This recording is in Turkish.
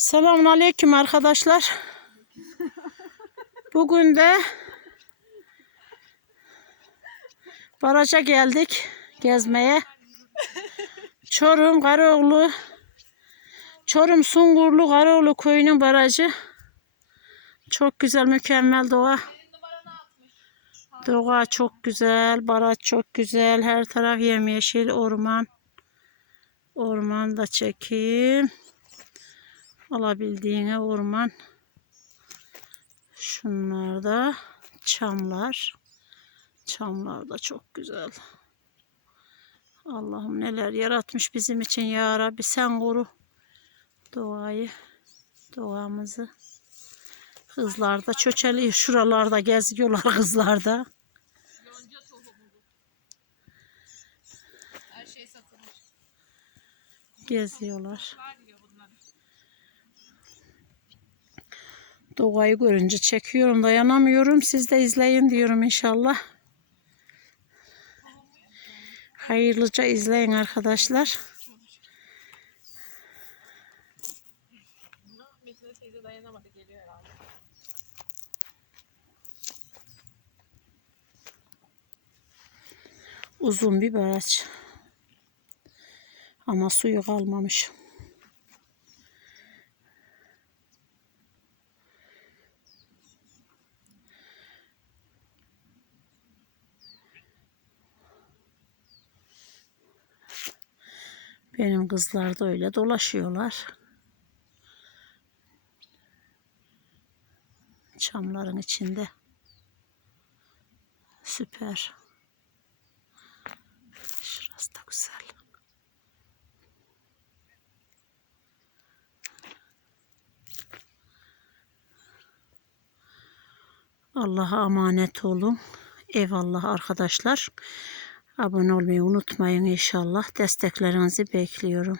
Selamun Aleyküm arkadaşlar. Bugün de baraja geldik gezmeye. Çorum Karaoğlu Çorum Sungurlu Karaoğlu köyünün barajı. Çok güzel mükemmel doğa. Doğa çok güzel, baraj çok güzel. Her taraf yemyeşil orman. Orman da çekeyim. Alabildiğine orman. Şunlar da çamlar. Çamlar da çok güzel. Allah'ım neler yaratmış bizim için ya Rabbi sen koru doğayı, doğamızı. Kızlar da çöçeliyor. Şuralarda geziyorlar kızlar da. Yonca tohumu bu. Her şey. Geziyorlar. Doğayı görünce çekiyorum dayanamıyorum. Siz de izleyin diyorum inşallah. Hayırlıca izleyin arkadaşlar. Uzun bir baraj. Ama suyu kalmamış. Benim kızlar da öyle dolaşıyorlar. Çamların içinde. Süper. Şurası da güzel. Allah'a emanet olun. Eyvallah arkadaşlar. Abone olmayı unutmayın inşallah. Desteklerinizi bekliyorum.